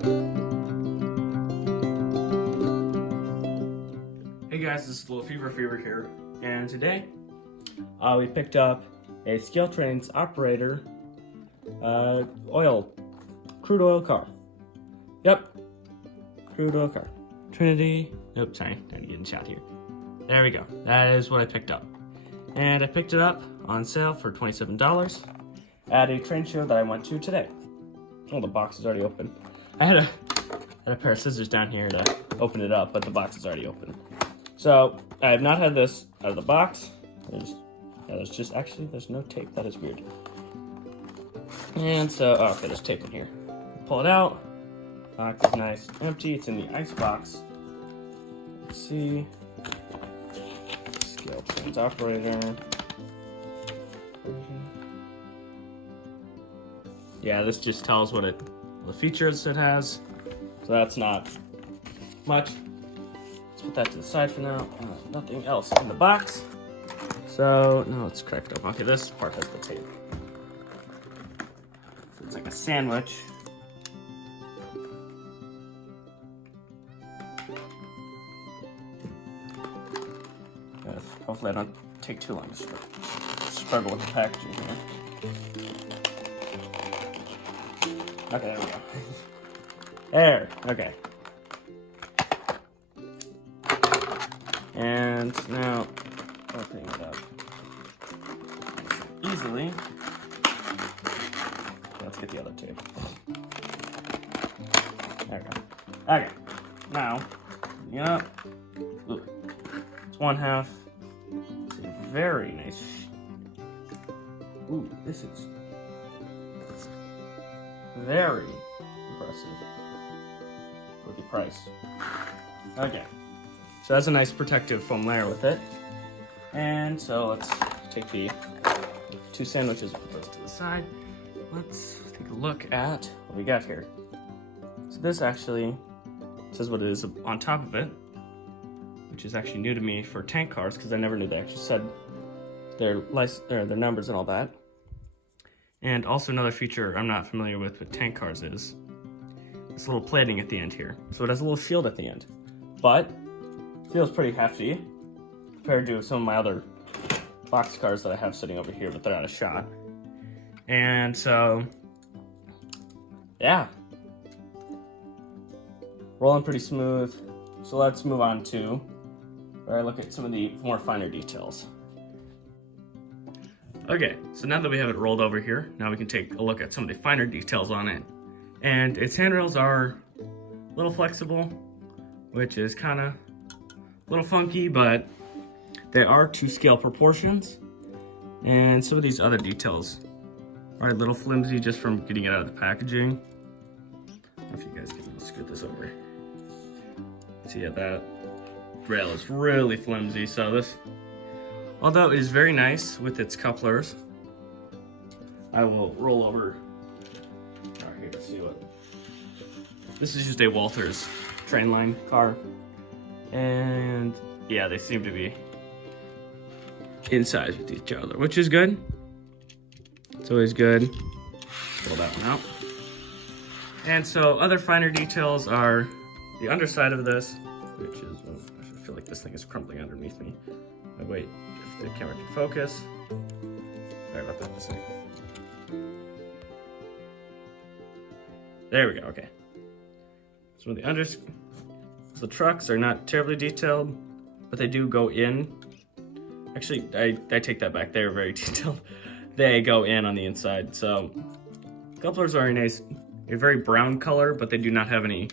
Hey guys, this is Little Fever here, and today we picked up a ScaleTrains operator crude oil car. Yep, crude oil car. Trinity. Oops, sorry, trying to get in chat here. There we go. That is what I picked up, and I picked it up on sale for $27 at a train show that I went to today. Oh, the box is already open. I had a pair of scissors down here to open it up, but the box is already open. So I have not had this out of the box. There's no tape. That is weird. And so, okay, there's tape in here. Pull it out. Box is nice, empty. It's in the ice box. Let's see. ScaleTrains operator. Yeah, this just tells what the features it has. So that's not much. Let's put that to the side for now. Nothing else in the box. So, no, it's cracked up. Okay, this part has the tape. So it's like a sandwich. Hopefully I don't take too long to struggle with the packaging here. Okay, there we go. There, okay. And now, opening it up easily. Let's get the other tape. There we go. Okay, now, opening it up. Ooh, it's one half. It's a very nice. Ooh, this is very impressive for the price. Okay. So that's a nice protective foam layer with it. And so let's take the two sandwiches and put those to the side. Let's take a look at what we got here. So this actually says what it is on top of it, which is actually new to me for tank cars because I never knew they actually said their numbers and all that. And also another feature I'm not familiar with tank cars is this little plating at the end here. So it has a little shield at the end, but feels pretty hefty compared to some of my other box cars that I have sitting over here, but they're out of shot. And so, yeah, rolling pretty smooth. So let's move on to where I look at some of the more finer details. Okay, so now that we have it rolled over here, now we can take a look at some of the finer details on it. And its handrails are a little flexible, which is kind of a little funky, but they are to scale proportions. And some of these other details are a little flimsy just from getting it out of the packaging. I don't know if you guys can scoot this over. See, yeah, that rail is really flimsy, so this, although it is very nice with its couplers, I will roll over right here to see what. This is just a Walters train line car. And yeah, they seem to be in size with each other, which is good. It's always good. Pull that one out. And so other finer details are the underside of this, which is, I feel like this thing is crumbling underneath me. Wait, if the camera can focus. Sorry about that, this thing. There we go, okay. So the trucks are not terribly detailed, but they do go in. Actually, I take that back, they're very detailed. They go in on the inside, so couplers are a very brown color, but they do not have any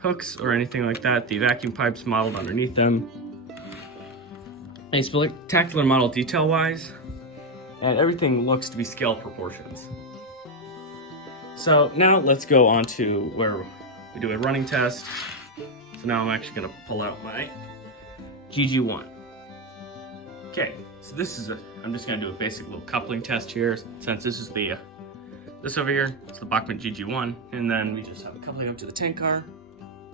hooks or anything like that. The vacuum pipe's modeled underneath them. A spectacular model detail-wise, and everything looks to be scale proportions. So now let's go on to where we do a running test. So now I'm actually gonna pull out my GG1. Okay, so I'm just gonna do a basic little coupling test here, since this is this over here, it's the Bachmann GG1, and then we just have a coupling up to the tank car.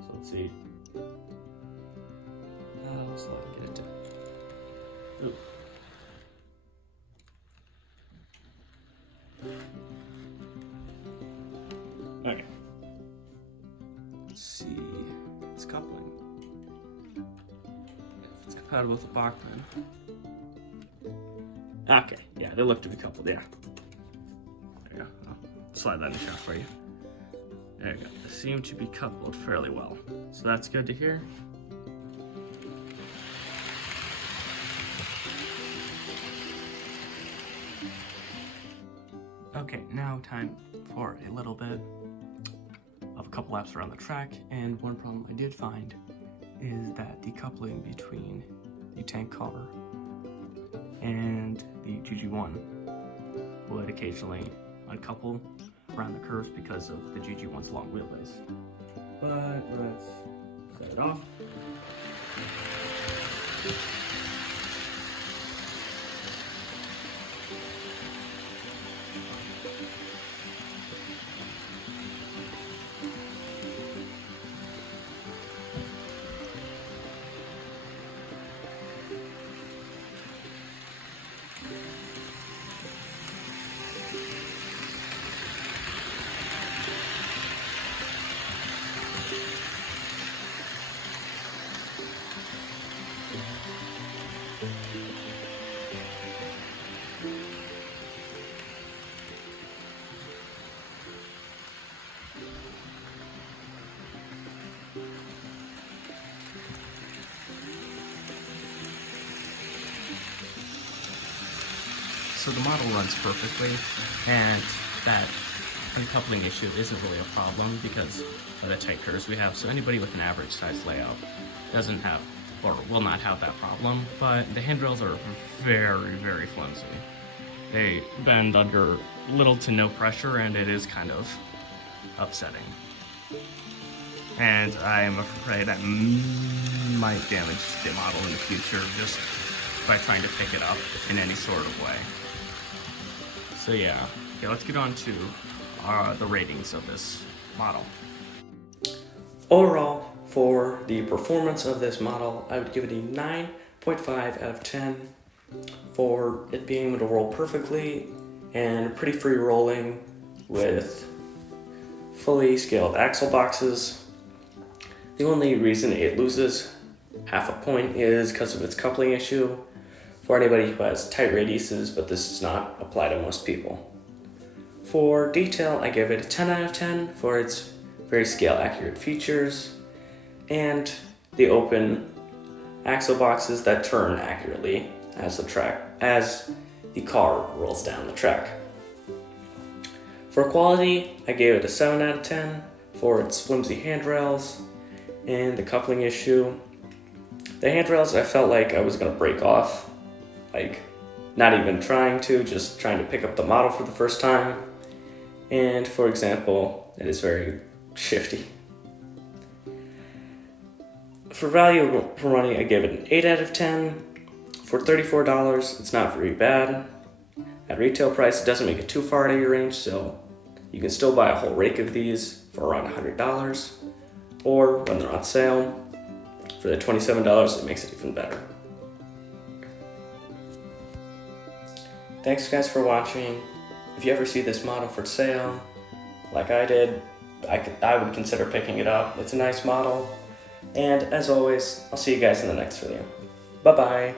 So let's see. Let's get it to. Ooh. Okay. its coupling. If it's compatible with the Bachman. Okay, yeah, they look to be coupled, yeah. There you go. I'll slide that in the shot for you. There you go. They seem to be coupled fairly well. So that's good to hear. Okay, now time for a little bit of a couple laps around the track, and one problem I did find is that the coupling between the tank car and the GG1 would occasionally uncouple around the curves because of the GG1's long wheelbase. But let's set it off. So the model runs perfectly, and that uncoupling issue isn't really a problem because of the tight curves we have. So anybody with an average size layout doesn't have, or will not have that problem, but the handrails are very, very flimsy. They bend under little to no pressure, and it is kind of upsetting. And I am afraid that might damage the model in the future just by trying to pick it up in any sort of way. So yeah, okay, let's get on to the ratings of this model. Overall, for the performance of this model, I would give it a 9.5 out of 10 for it being able to roll perfectly and pretty free rolling with fully scaled axle boxes. The only reason it loses half a point is because of its coupling issue for anybody who has tight radiuses, but this does not apply to most people. For detail, I give it a 10 out of 10 for its very scale accurate features and the open axle boxes that turn accurately as the car rolls down the track. For quality, I gave it a 7 out of 10 for its flimsy handrails and the coupling issue. The handrails, I felt like I was gonna break off, like not even trying to, just trying to pick up the model for the first time. And for example, it is very shifty. For value for money, I give it an 8 out of 10. For $34, it's not very bad. At retail price, it doesn't make it too far out of your range, so you can still buy a whole rake of these for around $100. Or when they're on sale, for the $27, it makes it even better. Thanks guys for watching. If you ever see this model for sale, like I did, I would consider picking it up. It's a nice model. And as always, I'll see you guys in the next video. Bye-bye.